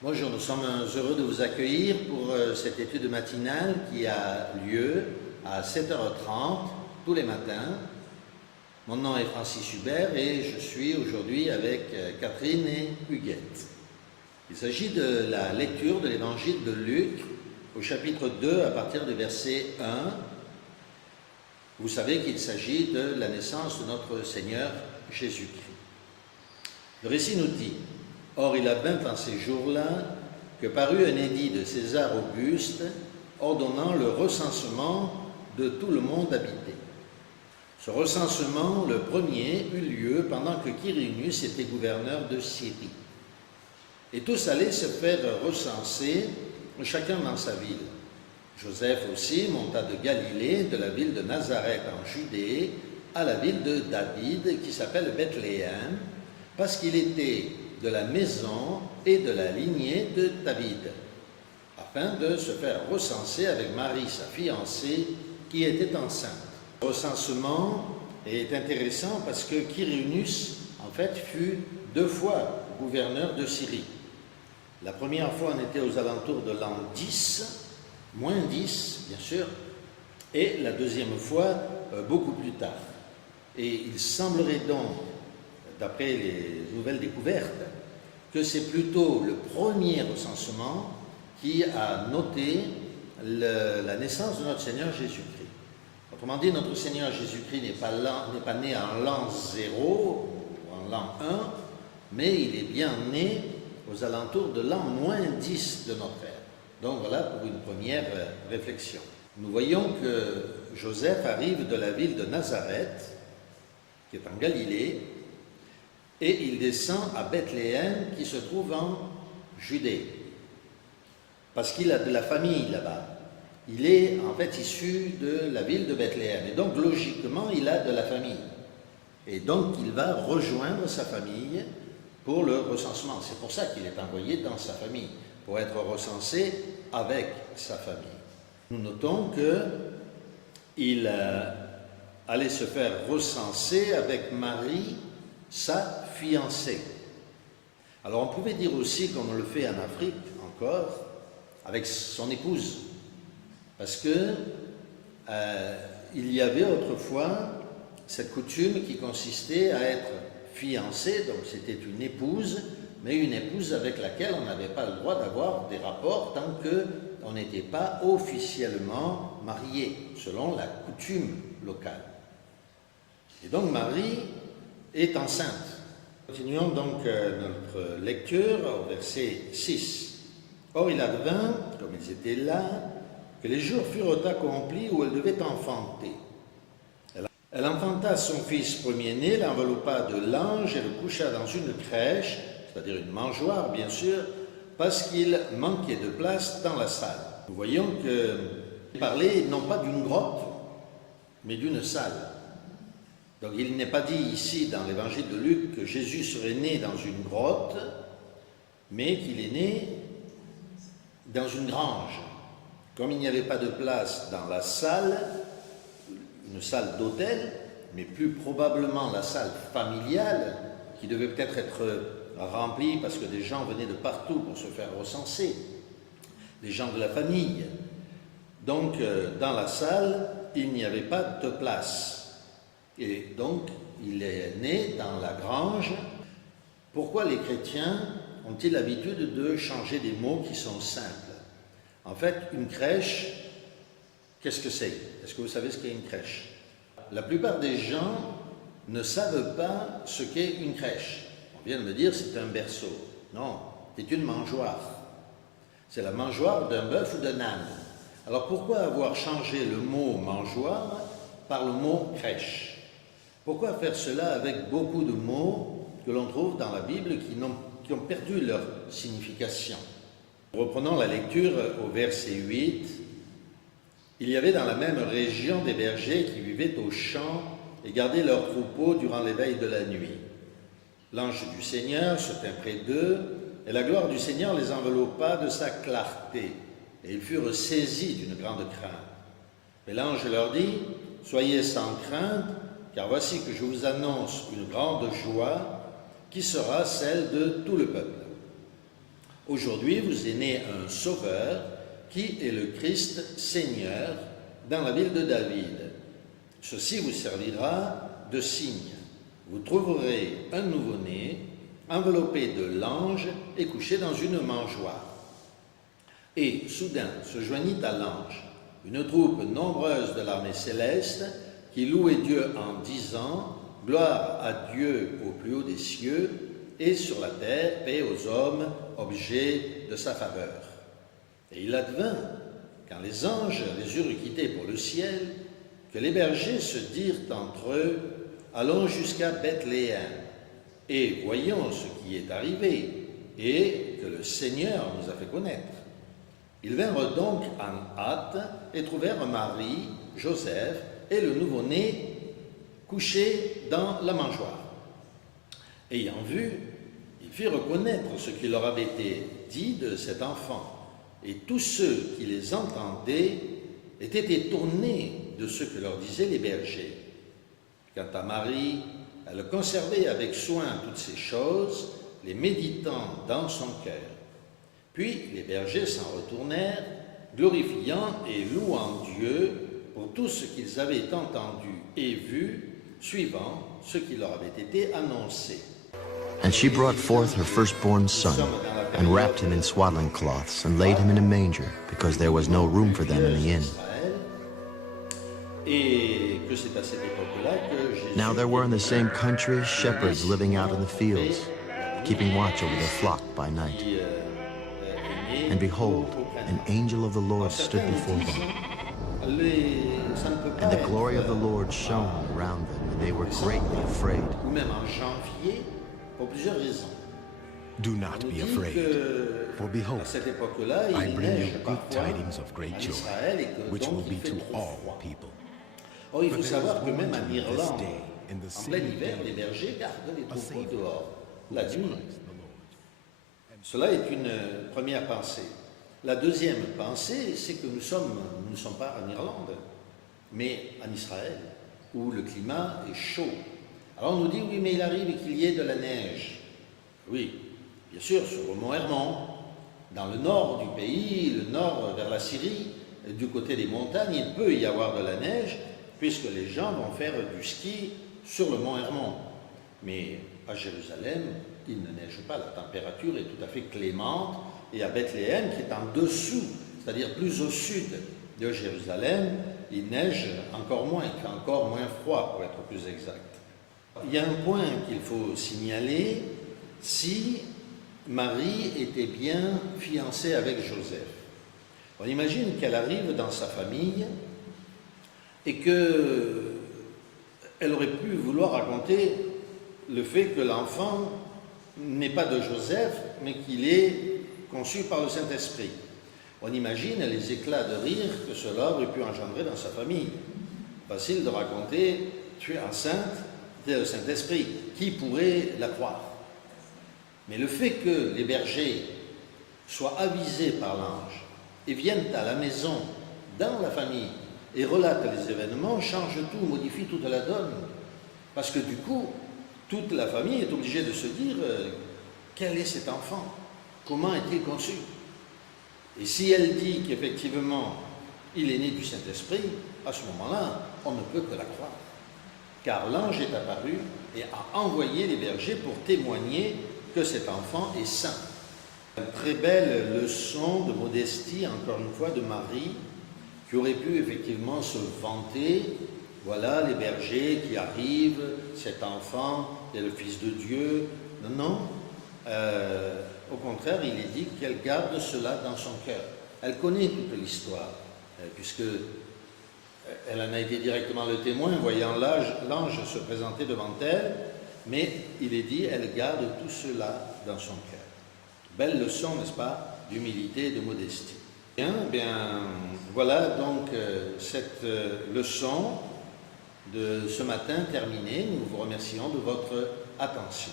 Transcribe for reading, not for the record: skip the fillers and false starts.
Bonjour, nous sommes heureux de vous accueillir pour cette étude matinale qui a lieu à 7h30 tous les matins. Mon nom est Francis Hubert et je suis aujourd'hui avec Catherine et Huguette. Il s'agit de la lecture de l'évangile de Luc au chapitre 2 à partir du verset 1. Vous savez qu'il s'agit de la naissance de notre Seigneur Jésus-Christ. Le récit nous dit: Or, il advint en ces jours-là que parut un édit de César Auguste ordonnant le recensement de tout le monde habité. Ce recensement, le premier, eut lieu pendant que Quirinus était gouverneur de Syrie. Et tous allaient se faire recenser, chacun dans sa ville. Joseph aussi monta de Galilée, de la ville de Nazareth en Judée, à la ville de David, qui s'appelle Bethléem, parce qu'il était de la maison et de la lignée de David, afin de se faire recenser avec Marie, sa fiancée, qui était enceinte. Le recensement est intéressant parce que Quirinus, en fait, fut 2 fois gouverneur de Syrie. La première fois, on était aux alentours de l'an 10, moins 10, bien sûr, et la deuxième fois, beaucoup plus tard. Et il semblerait donc, d'après les nouvelles découvertes, que c'est plutôt le premier recensement qui a noté la naissance de notre Seigneur Jésus-Christ. Autrement dit, notre Seigneur Jésus-Christ n'est pas né en l'an 0 ou en l'an 1, mais il est bien né aux alentours de l'an moins 10 de notre ère. Donc voilà pour une première réflexion. Nous voyons que Joseph arrive de la ville de Nazareth, qui est en Galilée, et il descend à Bethléem, qui se trouve en Judée, parce qu'il a de la famille là-bas. Il est en fait issu de la ville de Bethléem, et donc logiquement, il a de la famille. Et donc, il va rejoindre sa famille pour le recensement. C'est pour ça qu'il est envoyé dans sa famille, pour être recensé avec sa famille. Nous notons qu'il allait se faire recenser avec Marie, sa fiancée. Alors on pouvait dire aussi, comme on le fait en Afrique encore, avec son épouse, parce que il y avait autrefois cette coutume qui consistait à être fiancé, donc c'était une épouse, mais une épouse avec laquelle on n'avait pas le droit d'avoir des rapports tant qu'on n'était pas officiellement marié, selon la coutume locale. Et donc Marie est enceinte. Continuons donc notre lecture au verset 6. Or il advint, comme ils étaient là, que les jours furent accomplis où elle devait enfanter. Elle enfanta son fils premier-né, l'enveloppa de lange et le coucha dans une crèche, c'est-à-dire une mangeoire bien sûr, parce qu'il manquait de place dans la salle. Nous voyons qu'il parlait non pas d'une grotte, mais d'une salle. Donc il n'est pas dit ici dans l'évangile de Luc que Jésus serait né dans une grotte, mais qu'il est né dans une grange. Comme il n'y avait pas de place dans la salle, une salle d'hôtel, mais plus probablement la salle familiale, qui devait peut-être être remplie parce que des gens venaient de partout pour se faire recenser, des gens de la famille. Donc dans la salle, il n'y avait pas de place. Et donc, il est né dans la grange. Pourquoi les chrétiens ont-ils l'habitude de changer des mots qui sont simples? En fait, une crèche, qu'est-ce que c'est? Est-ce que vous savez ce qu'est une crèche? La plupart des gens ne savent pas ce qu'est une crèche. On vient de me dire c'est un berceau. Non, c'est une mangeoire. C'est la mangeoire d'un bœuf ou d'un âne. Alors pourquoi avoir changé le mot mangeoire par le mot crèche? Pourquoi faire cela avec beaucoup de mots que l'on trouve dans la Bible qui ont perdu leur signification? Reprenons la lecture au verset 8. Il y avait dans la même région des bergers qui vivaient aux champs et gardaient leurs troupeaux durant l'éveil de la nuit. L'ange du Seigneur se tint près d'eux, et la gloire du Seigneur les enveloppa de sa clarté, et ils furent saisis d'une grande crainte. Mais l'ange leur dit: Soyez sans crainte, car voici que je vous annonce une grande joie qui sera celle de tout le peuple. Aujourd'hui vous est né un Sauveur qui est le Christ Seigneur dans la ville de David. Ceci vous servira de signe. Vous trouverez un nouveau-né enveloppé de langes et couché dans une mangeoire. Et soudain se joignit à l'ange une troupe nombreuse de l'armée céleste qui louait Dieu en disant « Gloire à Dieu au plus haut des cieux et sur la terre, paix aux hommes, objets de sa faveur. » Et il advint, quand les anges les eurent quittés pour le ciel, que les bergers se dirent entre eux « Allons jusqu'à Bethléem, et voyons ce qui est arrivé, et que le Seigneur nous a fait connaître. » Ils vinrent donc en hâte et trouvèrent Marie, Joseph et le nouveau-né couchés dans la mangeoire. Ayant vu, ils firent connaître ce qui leur avait été dit de cet enfant, et tous ceux qui les entendaient étaient étonnés de ce que leur disaient les bergers. Quant à Marie, elle conservait avec soin toutes ces choses, les méditant dans son cœur. Puis les bergers s'en retournèrent, glorifiant et louant Dieu pour tout ce qu'ils avaient entendu et vu, suivant ce qui leur avait été annoncé. And she brought forth her firstborn son, and wrapped him in swaddling cloths, and laid him in a manger, because there was no room for them in the inn. Now there were in the same country shepherds living out in the fields, keeping watch over their flock by night. And behold, an angel of the Lord stood before them. And the glory of the Lord shone around them, and they were greatly afraid. Do not be afraid, for behold, I bring you good tidings of great joy, which will be to all people. Or, il faut savoir que même en Irlande, en plein hiver, les bergers gardent les troupeaux dehors, la nuit. Cela est une première pensée. La deuxième pensée, c'est que nous ne sommes pas en Irlande, mais en Israël, où le climat est chaud. Alors on nous dit, oui, mais il arrive qu'il y ait de la neige. Oui, bien sûr, sur le mont Hermon, dans le nord du pays, le nord vers la Syrie, du côté des montagnes, il peut y avoir de la neige, puisque les gens vont faire du ski sur le mont Hermon. Mais à Jérusalem, il ne neige pas, la température est tout à fait clémente, et à Bethléem, qui est en dessous, c'est-à-dire plus au sud de Jérusalem, il neige encore moins, il fait encore moins froid, pour être plus exact. Il y a un point qu'il faut signaler, si Marie était bien fiancée avec Joseph. On imagine qu'elle arrive dans sa famille et qu'elle aurait pu vouloir raconter le fait que l'enfant n'est pas de Joseph, mais qu'il est conçu par le Saint-Esprit. On imagine les éclats de rire que cela aurait pu engendrer dans sa famille. Facile de raconter, tu es enceinte, tu es le Saint-Esprit. Qui pourrait la croire? Mais le fait que les bergers soient avisés par l'ange et viennent à la maison, dans la famille, et relatent les événements, change tout, modifie toute la donne. Parce que du coup, toute la famille est obligée de se dire quel est cet enfant? Comment est-il conçu? Et si elle dit qu'effectivement il est né du Saint-Esprit, à ce moment-là, on ne peut que la croire. Car l'ange est apparu et a envoyé les bergers pour témoigner que cet enfant est saint. Une très belle leçon de modestie, encore une fois, de Marie, qui aurait pu effectivement se vanter. Voilà les bergers qui arrivent, cet enfant est le Fils de Dieu. Non, au contraire, il est dit qu'elle garde cela dans son cœur. Elle connaît toute l'histoire, puisque elle en a été directement le témoin, voyant l'ange se présenter devant elle, mais il est dit, elle garde tout cela dans son cœur. Belle leçon, n'est-ce pas, d'humilité et de modestie. Bien, voilà donc cette leçon de ce matin terminée. Nous vous remercions de votre attention.